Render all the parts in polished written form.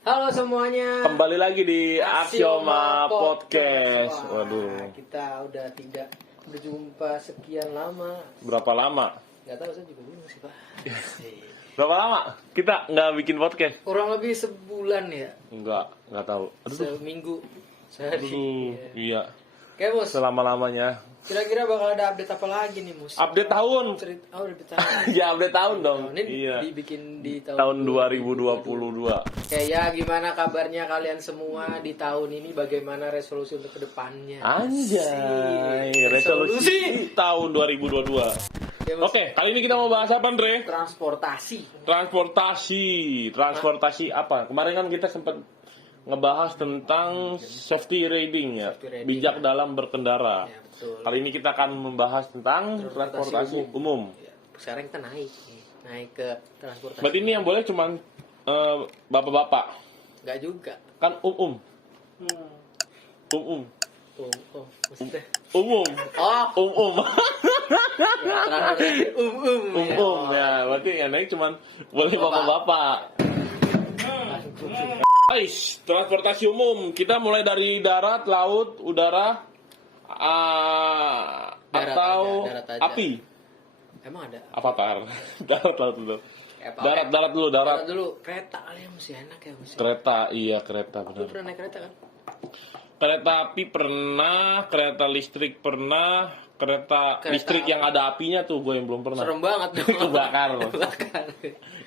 Halo semuanya. Kembali lagi di Axioma Podcast. Wah, Waduh, kita udah tidak berjumpa sekian lama. berapa lama? Gak tahu, saya juga bingung sih Pak. Berapa lama kita nggak bikin podcast? Kurang lebih sebulan ya. Nggak tahu. Seminggu. Sehari. Iya. Oke bos. Selama-lamanya. Kira-kira bakal ada update apa lagi nih mus? Update tahun. Oh update tahun. Ya update tahun dong. Ini Iya. dibikin di Tahun 2022. Kayak ya gimana kabarnya kalian semua di tahun ini? Bagaimana resolusi untuk kedepannya? Anjay, resolusi tahun 2022. Ya, Bos. Oke, kali ini kita mau bahas apa, Andre? Transportasi. Transportasi apa? Kemarin kan kita sempat ngebahas tentang safety riding ya, Safety riding. bijak dalam berkendara. Ya, betul. Kali ini kita akan membahas tentang transportasi umum. Ya, sekarang kita naik ke transportasi. Berarti ini yang boleh cuman bapak-bapak, Enggak juga. kan umum, Maksudnya. umum, Oh, umum, ya, umum ya. Berarti yang naik cuman boleh bapak-bapak. Guys, transportasi umum kita mulai dari darat, laut, udara, Darat atau aja. api. Emang ada? Avatar. Darat, laut dulu. Apa? Darat dulu, darat. Dulu kereta kali yang masih enak ya masih. Kereta, iya kereta Lu benar. pernah naik kereta kan? Kereta api pernah, kereta listrik pernah, kereta listrik yang ada apinya tuh gue yang belum pernah. Serem banget dong. Kebakar. Kebakar.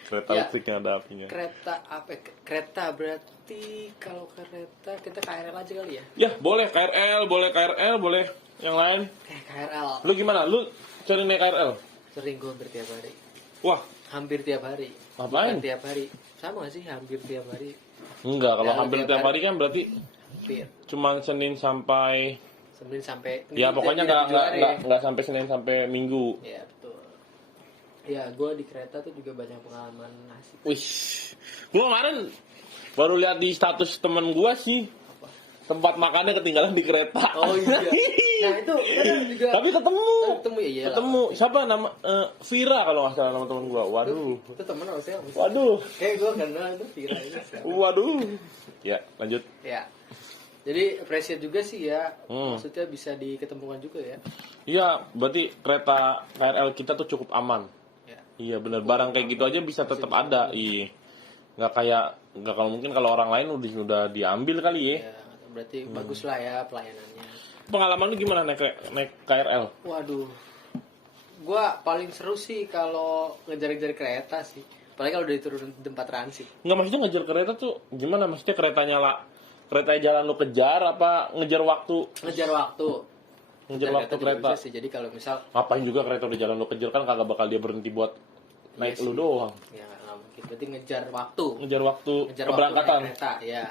Kereta Ya. listrik yang ada apinya. Kereta apa? Kereta berarti kalau kereta kita KRL aja kali ya? Ya, boleh KRL, boleh yang lain. KRL. Lu gimana? Lu sering naik KRL? Sering gue hampir tiap hari. Wah, Hampir tiap hari. Ngapain? Bukan tiap hari. Sama gak sih hampir tiap hari? enggak. Kalau Ya, hampir tiap tiap hari kan berarti Hampir. cuman Senin sampai Senin sampai ya pokoknya tidak 7 hari. nggak sampai Senin sampai Minggu. Ya betul. Ya gue di kereta tuh juga banyak pengalaman asik. Wih, gua kemarin baru lihat di status temen gua sih Apa? tempat makannya ketinggalan di kereta. Oh iya. Nah itu kadang juga. Tapi ketemu. Ketemu ya iya. Ketemu. Siapa nama Vira kalau nggak salah nama temen gua. Waduh. Itu temen sama saya. Waduh. Kayak gue kenal itu Vira ini. Waduh. Ya, lanjut. Ya. Jadi appreciate juga sih ya. Hmm. Maksudnya bisa diketemukan juga ya. Iya, berarti kereta KRL kita tuh cukup aman. Ya. Iya benar, barang kayak gitu aja bisa tetap ada. Iya. Nggak kalau mungkin kalau orang lain udah diambil kali ya. Ya, berarti bagus lah ya pelayanannya. Pengalaman lu gimana naik KRL? Waduh. Gua paling seru sih kalau ngejar-ngejar kereta sih. Apalagi kalau udah turun di tempat transit. Nggak, maksudnya ngejar kereta tuh gimana? Maksudnya kereta jalan lu kejar apa ngejar waktu? Ngejar waktu. Ngejar Dan waktu juga kereta. bisa sih. Jadi kalau misal Ngapain juga kereta udah jalan lu kejar, kan kagak bakal dia berhenti buat naik Iya lu sih. doang. Ya nggak mungkin. Berarti ngejar waktu. Ngejar waktu Ngejar keberangkatan. waktu naik kereta, ya.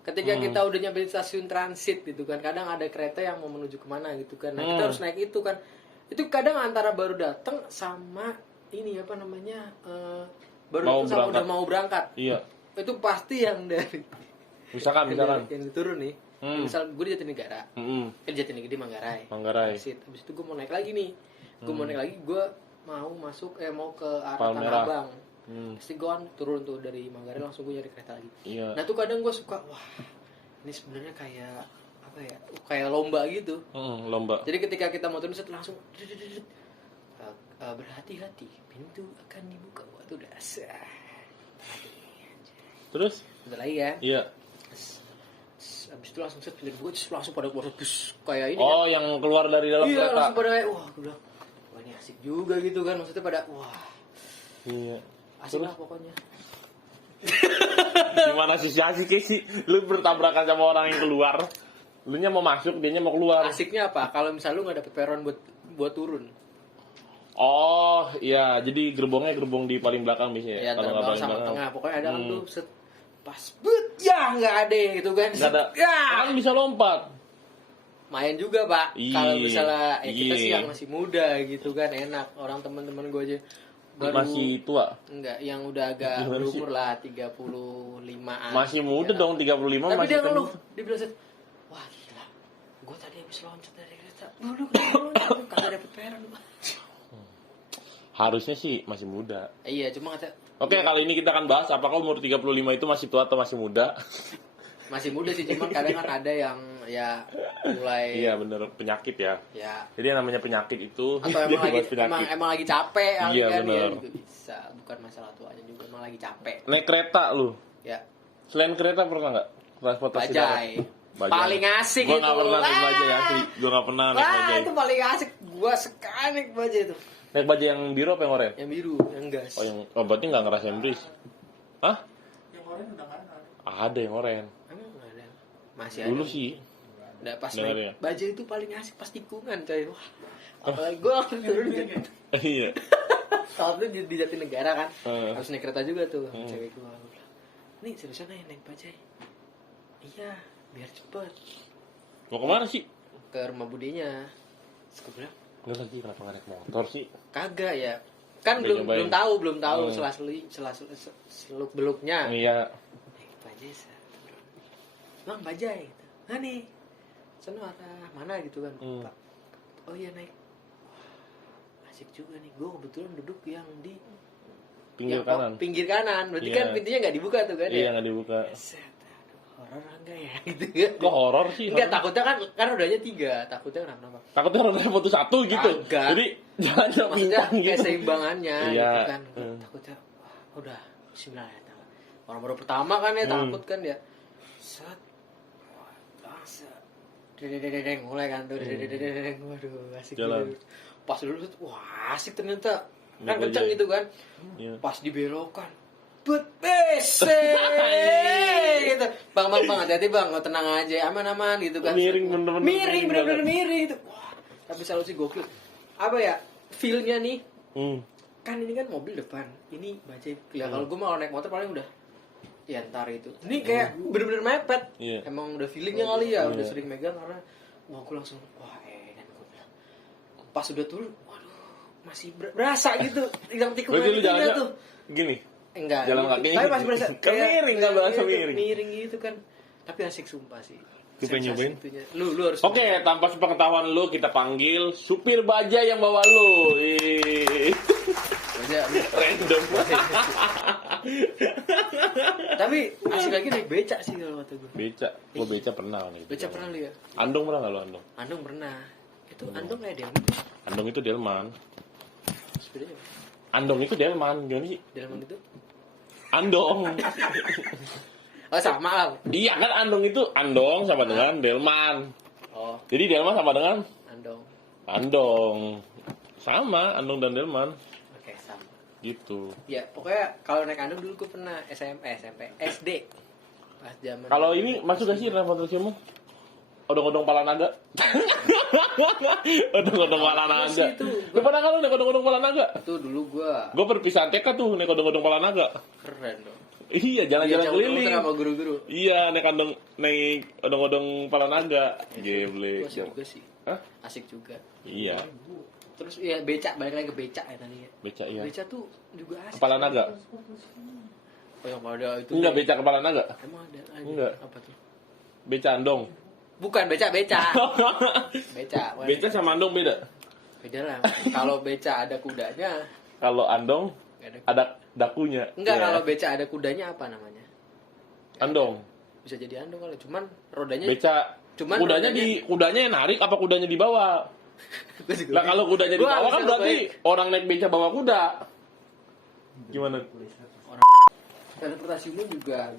Ketika kita udah nyampe di stasiun transit gitu kan, kadang ada kereta yang mau menuju kemana gitu kan. Nah, kita harus naik itu kan. Itu kadang antara baru datang sama ini apa namanya? Baru Mau datang sama berangkat. udah mau berangkat. Iya. Itu pasti yang dari Misalkan. yang turun nih. Misal gue di Jatinegara. Di Jatinegara Manggarai. Manggarai. Transit. Habis itu gue mau naik lagi nih. Gue mau naik lagi, gue mau masuk mau ke arah Tanah Palmerah. Abang. Pasti gue kan turun tuh dari Manggarai, langsung gue nyari kereta lagi. Iya. Nah tuh kadang gue suka, wah ini sebenarnya kayak apa ya, kayak lomba gitu. Lomba. Jadi ketika kita mau turun set langsung berhati-hati, pintu akan dibuka. Waduh dasar. Terus? Udah lagi ya. Iya. Abis itu langsung set pintu gue langsung pada keluar bus kayak ini. Oh, yang keluar dari dalam Iya kereta. langsung pada kayak wah gue bilang wah ini asik juga gitu kan, maksudnya pada wah Iya. asik lah pokoknya. Gimana sih sih? Lu bertabrakan sama orang yang keluar. Lu nya mau masuk, dianya mau keluar. Asiknya apa? Kalau misal lu nggak dapet peron buat turun. Oh, iya. Jadi gerbongnya gerbong di paling belakang biasanya. Ya Kalau nggak terbang paling sama belakang. tengah, pokoknya ada kan tuh set pas but ya nggak ada gitu kan. Nggak ada. Ya Kan bisa lompat. main juga pak. Iya. Kalau misalnya kita sih Iya. yang masih muda gitu kan enak. Orang teman-teman gue aja baru Masih tua. enggak, yang udah agak Gimana sih? berumur lah 35-an. Masih muda Ya. dong, 35 Tapi masih dia ngeluh, gendut. dia bilang set, wah gila, gue tadi habis loncat dari kereta, lu kenapa loncat, kagak dapet peron. Harusnya sih masih muda. Iya, cuma kata Oke, kali ini kita akan bahas apakah umur 35 itu masih tua atau masih muda. Masih muda sih, cuman kadang kan ada yang ya mulai Iya bener, penyakit ya. ya Jadi yang namanya penyakit itu atau emang lagi bahas penyakit. emang lagi capek kali Iya, kan ya bener. juga bisa, bukan masalah tuanya juga, emang lagi capek Naik kereta lu. ya. Selain kereta pernah nggak? Transportasi darat. Bajai. Paling asik Gua itu. nggak pernah naik Wah. bajai asli. Gua nggak pernah naik Wah, bajai. itu paling asik, gua sekali naik bajai itu. Naik bajai yang biru apa yang oranye? Yang biru, yang gas. Berarti nggak ngerasain breeze. Hah? Yang oranye udah nggak ada. Ada yang oranye. Emang nggak ada. Masih Dulu ada. sih. Udah pas Dengar naik ya? bajai itu paling asik pas tikungan coy. Wah. Apalagi gua waktu turun Iya. waktu itu di Jatinegara kan. Heeh. Harus naik kereta juga tuh. Cewek gua bilang, "Nih, seriusan naik bajai." Iya, biar cepet. Mau kemana sih? Ke rumah budinya. Terus gua bilang, Enggak lagi kenapa nggak naik motor sih? kagak ya. Kan Udah belum nyobain? belum tahu seluk beluknya. Iya. Naik bajai Bang bajai gitu. Nah nih sana arah mana gitu kan. Pak, oh iya naik. Wah, asik juga nih, gue kebetulan duduk yang di Pinggir yang kanan. pinggir kanan, berarti Iya. kan pintunya nggak dibuka tuh kan Iya ya. nggak dibuka. Set, aduh, horor enggak ya gitu kan. Kok horor sih? Enggak, takutnya kan rodanya 3, takutnya kenapa? Takutnya rodanya putus satu gitu. Kagak. Jadi jalannya Maksudnya pincang gitu. keseimbangannya Iya. gitu kan. Takutnya wah, udah bismillah ya. Orang baru pertama kan ya takut kan ya. Set. Wah, langsung. Dedeng mulai kan tuh. Dedeng. Waduh, asik Jalan. gitu. Pas dulu wah, asik ternyata. Kan Naik kenceng bajai. gitu kan. Iya. Pas dibelokan. But gitu. Bang, hati-hati bang, oh, tenang aja, aman gitu kan. Miring, bener-bener miring, miring bener-bener banget. miring itu. Wah, tapi selalu sih gokil. Apa ya? Feel-nya nih, kan ini kan mobil depan, ini bajai. Ya kalau gue mau naik motor paling udah ya ntar itu. Ini kayak bener-bener mepet. Iya. Emang udah feelingnya kali ya, udah Iya. sering megang karena wah gue langsung wah enak gue bilang. Pas udah turun, waduh masih berasa gitu, hilang tikungan Berarti lu jalannya tuh. gini. Enggak. Jalan gitu. kakinya Tapi gitu. masih berasa Kan miring, kan berasa gitu, miring. miring gitu kan. Tapi asik sumpah sih. Lu pengen Sensasi nyobain? itunya. Lu harus. Oke, tanpa sepengetahuan lu kita panggil supir bajai yang bawa lu. Aja. Random. Tapi asik lagi naik becak sih kalau kata gue. Beca, gua beca pernah nih. Becak pernah lu ya? Andong pernah nggak lu Andong? Andong pernah. Itu Andong kayak dia. Andong itu delman. Sepedanya apa? Andong itu delman, gimana sih? Dalam itu. Andong. Oh sama lah. Iya kan Andong itu Andong sama dengan delman. Oh, Jadi delman sama dengan Andong. Andong. Sama Andong dan delman Oke, sama. gitu. Ya, pokoknya kalau naik Andong dulu gue pernah SMP, SD. Pas zaman. Kalau ini masuk gak sih transportasimu? Odong-odong pala naga. Odong-odong pala Apa naga. sih itu? Lu pernah kalau naik odong-odong pala naga? Itu dulu gua Gue perpisahan TK tuh naik odong-odong pala naga. keren dong. Iya, jalan-jalan keliling. sama guru-guru. Iya, naik odong-odong pala naga. Geblek. Asik juga sih. Hah? Asik juga. Iya, Terus ya becak, balik lagi ke becak ya tadi ya. beca iya. Becak tuh juga asik. Kepala naga. Oh yang ada itu. Enggak beca kepala naga. Emang ada. Enggak. Apa tuh? Beca andong. Bukan becak. Becak. Beca sama andong beda. Beda lah. Kalau becak ada kudanya, Kalau andong nggak ada. ada dakunya. Enggak, Ya. kalau becak ada kudanya apa namanya? Andong. Bisa jadi andong kali. Cuman rodanya Beca. Cuman Kudanya yang narik apa kudanya dibawa? Gua juga Lah kalau kudanya Gua dibawa harus kan yang berarti orang naik beca bawa kuda. Gimana? transportasi umum juga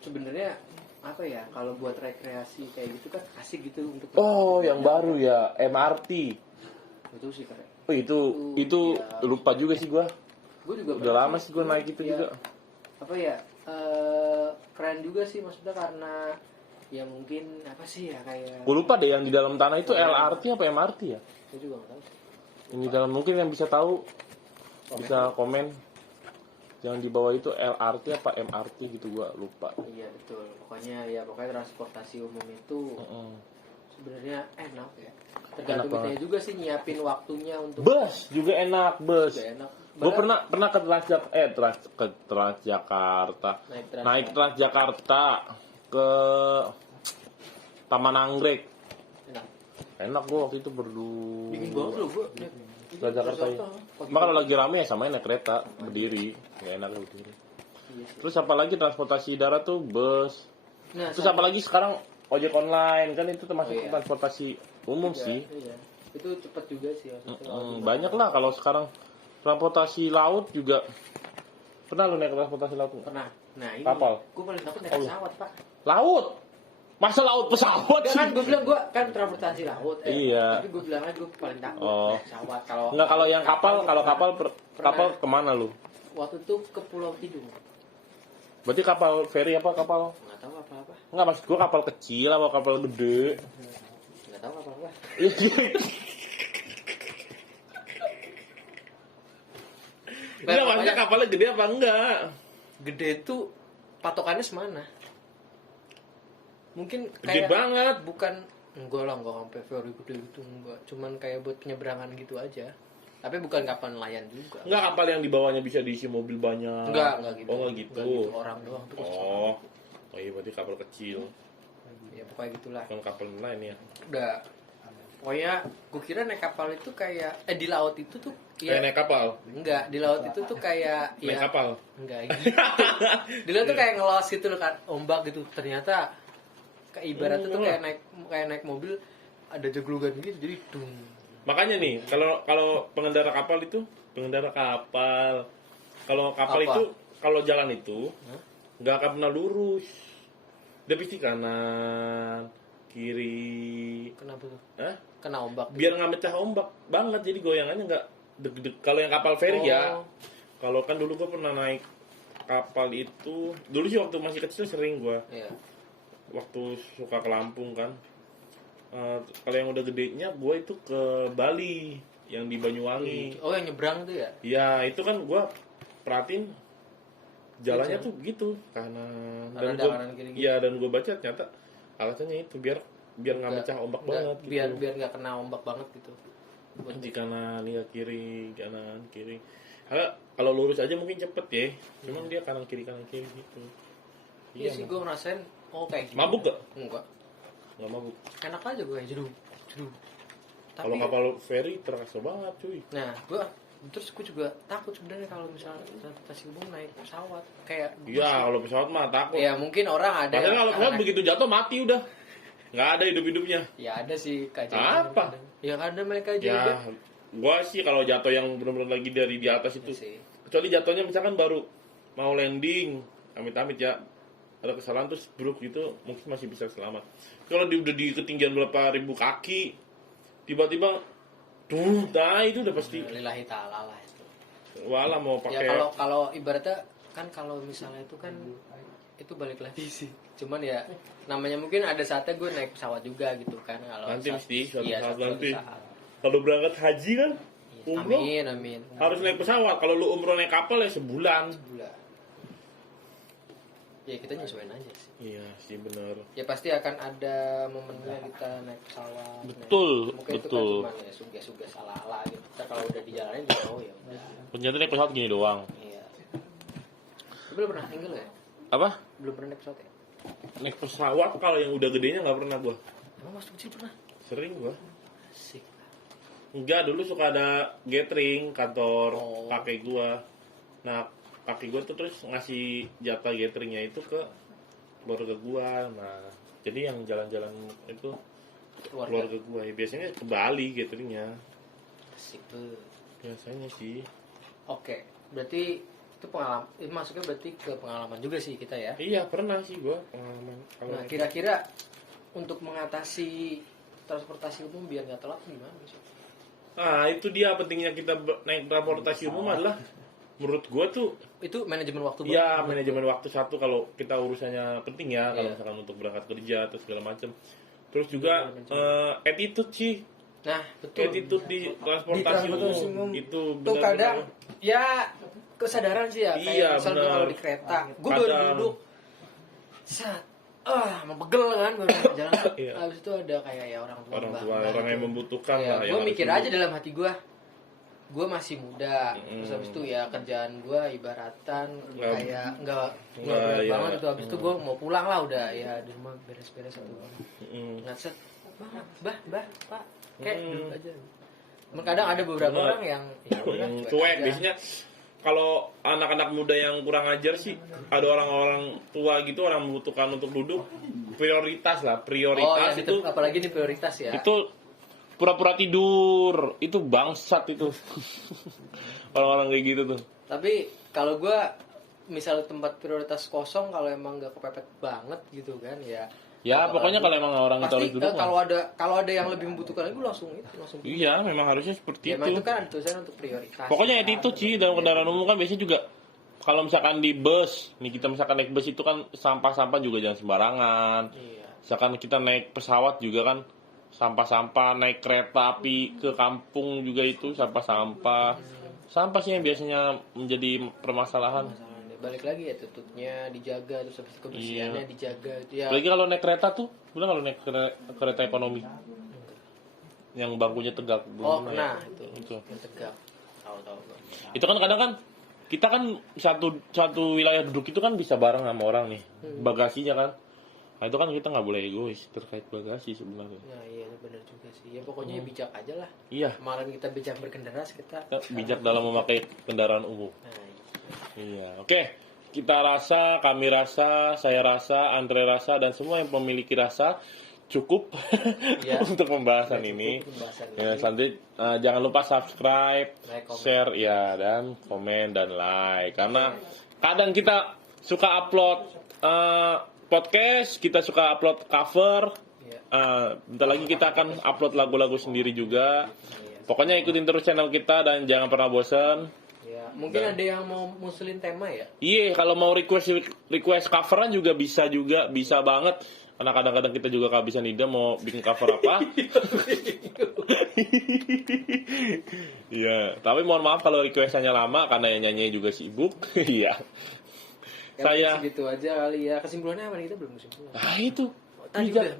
sebenarnya apa ya, kalau buat rekreasi kayak gitu kan asik gitu untuk Oh, yang baru ya, MRT. itu sih keren. Oh, itu ya. lupa juga sih gua. Gue juga Udah pernah lama sih gua naik itu ya, juga. apa ya, keren juga sih maksudnya karena ya mungkin apa sih ya kayak Gua lupa deh yang di dalam tanah itu LRT apa MRT ya? gue juga nggak tahu. Yang di dalam mungkin yang bisa tahu bisa komen. Yang di bawah itu LRT apa MRT gitu gua lupa. Iya betul, pokoknya transportasi umum itu sebenarnya enak ya, tergantung Enak kitanya juga sih nyiapin waktunya untuk Bus juga enak, bus. juga enak. Gue pernah ke Transjakarta. Naik Transjakarta ke Taman Anggrek. enak. Enak gue waktu itu berdua. Dingin banget loh gue. Jakarta ya. Cuma kalau lagi rame ya samain naik kereta berdiri, nggak enak berdiri. Iya sih. Terus apalagi transportasi darat tuh bus. Nah, Terus apalagi sekarang ojek online kan itu termasuk Oh, iya. transportasi umum sih. Iya. Itu cepet juga sih maksudnya. Banyak lah kalau sekarang transportasi laut juga. Pernah lu naik transportasi laut nggak? Pernah. Nah, ini Kapal. gue paling takut naik Oh. pesawat, Pak. Laut? Masa laut pesawat Ya sih? kan gue bilang gue kan transportasi laut. Iya. Tapi gue bilang aja gue paling takut Oh. naik pesawat. Kalau Enggak, kalau yang kapal pernah. kapal kemana lu? Waktu itu ke Pulau Tidung. Berarti kapal feri apa kapal? Nggak tahu apa-apa. Enggak, maksud gua kapal kecil apa kapal gede? Nggak tahu apa-apa. Enggak, maksudnya kapalnya gede apa enggak? Gede itu patokannya semana? Mungkin Gede kayak banget. bukan enggak lah, enggak sampai very gede gitu, enggak. Cuman kayak buat penyeberangan gitu aja. Tapi bukan kapal nelayan juga. Enggak, kapal yang di bawahnya bisa diisi mobil banyak. Enggak gitu. Oh, enggak gitu. Enggak gitu, orang doang terus. Oh. Oh iya, berarti kapal kecil. Ya pokoknya gitulah. Bukan kapal nelayan ya. Udah. Pokoknya gue kira naik kapal itu kayak di laut itu tuh Kayak naik kapal. enggak, di laut itu tuh kayak Naik ya kapal. enggak gitu. Di laut tuh kayak ngelos gitu loh kan, ombak gitu. Ternyata kayak ibaratnya tuh kayak naik mobil ada jeglugan gitu jadi dung. Makanya nih, kalau pengendara kapal kalau kapal Apa? itu kalau jalan itu Hah? nggak akan pernah lurus. Dia pasti kanan, kiri. Kenapa tuh? Hah? Kena ombak. Biar nggak mecah ombak banget, jadi goyangannya nggak deg-deg. Kalau yang kapal feri ya, Oh. kalau kan dulu gue pernah naik kapal itu, dulu sih waktu masih kecil sering gue, Iya. waktu suka ke Lampung kan. Kalau yang udah gedenya gue itu ke Bali, yang di Banyuwangi. Oh, yang nyebrang tuh ya? Ya itu kan gue perhatiin jalannya tuh gitu kanan Kanan, gua- kanan, kiri, kiri. iya, dan gue baca ternyata alasannya itu biar nggak mecah ombak banget gitu. Biar nggak kena ombak banget gitu. Di kanan ya kiri, kanan kiri. Kalau lurus aja mungkin cepet ya, cuman dia kanan kiri gitu. Iya sih, gue ngerasain kayak gitu. Mabuk gak? Enggak. Nggak mabuk. Enak aja gue jeduk. Kalau kapal feri terasa banget cuy. Nah, terus gue juga takut sebenarnya kalau misalnya transportasi umum naik pesawat kayak Iya, kalau pesawat mah takut. ya mungkin orang ada Padahal kalau pesawat anak- begitu jatuh mati udah, nggak ada hidup-hidupnya. ya ada sih kajian Apa? ya ada mereka juga Ya, gua sih kalau jatuh yang benar-benar lagi dari di atas itu, sih. kecuali jatuhnya misalkan baru mau landing, amit-amit ya, ada kesalahan terus buruk gitu, mungkin masih bisa selamat. Kalau udah di ketinggian berapa ribu kaki, tiba-tiba nah itu udah pasti Lillahi ta'ala lah itu. wala mau Ya pakai. kalau ibaratnya kan kalau misalnya itu kan itu balik lagi sih. Cuman ya namanya mungkin ada saatnya gue naik pesawat juga gitu kan kalau Nanti mesti suatu iya, saat suatu nanti. saat. Kalau berangkat haji kan, umroh Amin. harus naik pesawat. Kalau lu umroh naik kapal ya sebulan. Bulan. Ya kita nyesuaiin aja sih. Iya sih benar. Ya pasti akan ada momennya kita naik pesawat. Betul, Mungkin betul. itu kan cuma ya suges-suges ala-ala gitu. Ntar kalau udah dijalanin juga oh ya udah. Ternyata naik pesawat gini doang. Iya. Lu belum pernah single ya? Apa? Belum pernah naik pesawat ya? Naik pesawat kalau yang udah gedenya nggak pernah gua. Emang masuk kecil pernah? Sering gua. Asik. Enggak, dulu suka ada gathering kantor Oh. kakek gua. Nah, kakek gua tuh terus ngasih jatah gatheringnya itu ke keluarga gua. Nah, jadi yang jalan-jalan itu keluarga gua. Ya, biasanya ke Bali gatheringnya. Asik tuh. Biasanya sih. Oke, berarti itu pengalaman. Itu masuknya berarti ke pengalaman juga sih kita ya. Iya, pernah sih gua pengalaman. Kalau Nah, kira-kira untuk mengatasi transportasi umum biar nggak telat gimana sih? nah, itu dia pentingnya kita naik transportasi umum adalah menurut gua tuh Itu manajemen waktu iya, banget. manajemen waktu satu kalau kita urusannya penting ya, kalau Iya. misalkan untuk berangkat kerja atau segala macam. Terus juga attitude sih, Nah, betul. attitude di transportasi transportasi umum umum. itu Tuh benar-benar. kadang ya kesadaran sih ya. Iya, Kayak misalnya benar. kalau di kereta, gue baru Kadang. duduk, mau pegel kan, baru jalan. Iya. Habis itu ada kayak ya orang tua, Orang tua, mbak-mbak orang yang gitu. membutuhkan Ya, lah. yang gue harus mikir dulu. aja dalam hati gue masih muda. Terus habis itu ya kerjaan gue ibaratan Nggak- kayak nggak nggak, berat ya. banget gitu. Habis itu gue mau pulang lah udah ya di rumah beres-beres satu. Mm. Nggak set, bah, pak, kayak Hmm. duduk aja. Kadang ada beberapa Benar. orang yang ya udah, Cuek aja. biasanya. Kalau anak-anak muda yang kurang ajar sih, ada orang-orang tua gitu, orang membutuhkan untuk duduk, prioritas Oh, prioritas ya, itu apalagi ini prioritas ya. itu pura-pura tidur, itu bangsat itu. Orang-orang kayak gitu tuh. Tapi kalau gua misal tempat prioritas kosong, kalau emang nggak kepepet banget gitu kan ya. Ya pokoknya kalau emang orang itu pasti harus duduk mah. kalau ada yang lebih membutuhkan lagi gua langsung. Iya, memang harusnya seperti Ya, emang itu. itu kan ada tulisan untuk prioritas. Pokoknya itu sih dalam kendaraan umum kan biasanya juga kalau misalkan di bus, nih kita misalkan naik bus itu kan sampah-sampah juga jangan sembarangan. Iya. Misalkan kita naik pesawat juga kan sampah-sampah, naik kereta api ke kampung juga itu sampah-sampah. Sampah sih yang biasanya menjadi permasalahan. Masalahnya balik lagi ya, tutupnya dijaga, terus habis itu kebersihannya dijaga. Ya. Apalagi kalau naik kereta tuh, bener kalau naik kereta ekonomi yang bangkunya tegak. Oh, Bener nah ya? itu yang tegak. Tahu. Itu kan kadang kan kita kan satu wilayah duduk itu kan bisa bareng sama orang nih, bagasinya kan. Nah itu kan kita nggak boleh egois terkait bagasi sebenarnya. Nah, iya benar juga sih. Ya pokoknya bijak aja lah. Iya, Kemarin kita bijak berkendara, kita kita bijak dalam memakai kendaraan umum. nah, Iya, oke. Kami rasa, saya rasa, Andre rasa, dan semua yang memiliki rasa cukup Iya. untuk pembahasan Cukup ini. pembahasan Ya, ini. selanjutnya jangan lupa subscribe, Like, comment. share, ya, dan komen dan like. Karena kadang kita suka upload podcast, kita suka upload cover. Iya. Bentar lagi kita akan upload lagu-lagu sendiri juga. Iya. Pokoknya ikutin terus channel kita dan jangan pernah bosan. Ya, mungkin ada yang mau ngusulin tema ya. Iya, kalau mau request coveran juga bisa banget. Karena kadang-kadang kita juga kehabisan ide mau bikin cover apa. Iya, tapi mohon maaf kalau requestannya lama karena yang nyanyi juga sibuk. Iya. Saya gitu aja kali ya. Kesimpulannya apa nih? Kita belum kesimpulan. nah itu Tadi bijak. udah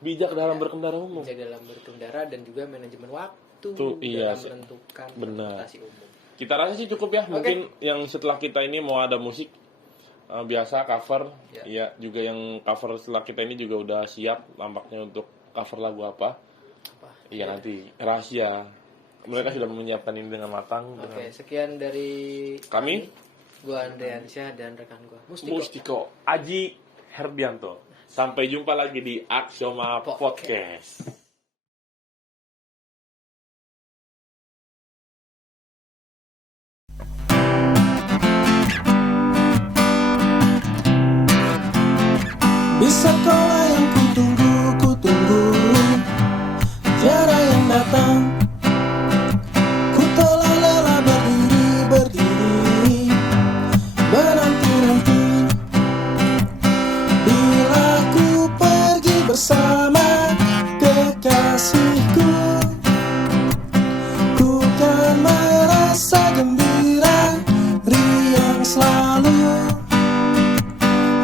bijak dalam berkendara umum. bijak dalam berkendara dan juga manajemen waktu Tuh, iya, dalam menentukan benar. transportasi umum. Kita rasa sih cukup ya. Mungkin yang setelah kita ini mau ada musik biasa cover. Ya. Iya, juga yang cover setelah kita ini juga udah siap nampaknya untuk cover lagu apa. Apa? Iya nanti rahasia. Mereka sudah menyiapkan ini dengan matang. Oke, sekian dari Kami. Gua Andreansyah dan rekan gua Mustiko. Mustiko Aji Herbianto. Sampai jumpa lagi di Axioma Podcast. Bisa kau yang ku tunggu tiada yang datang. Ku telah lelah berdiri menanti-nanti. Bila ku pergi bersama kekasihku, ku kan merasa gembira, riang selalu.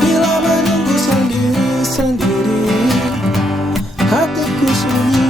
Bila menunggu sendiri, hatiku sunyi.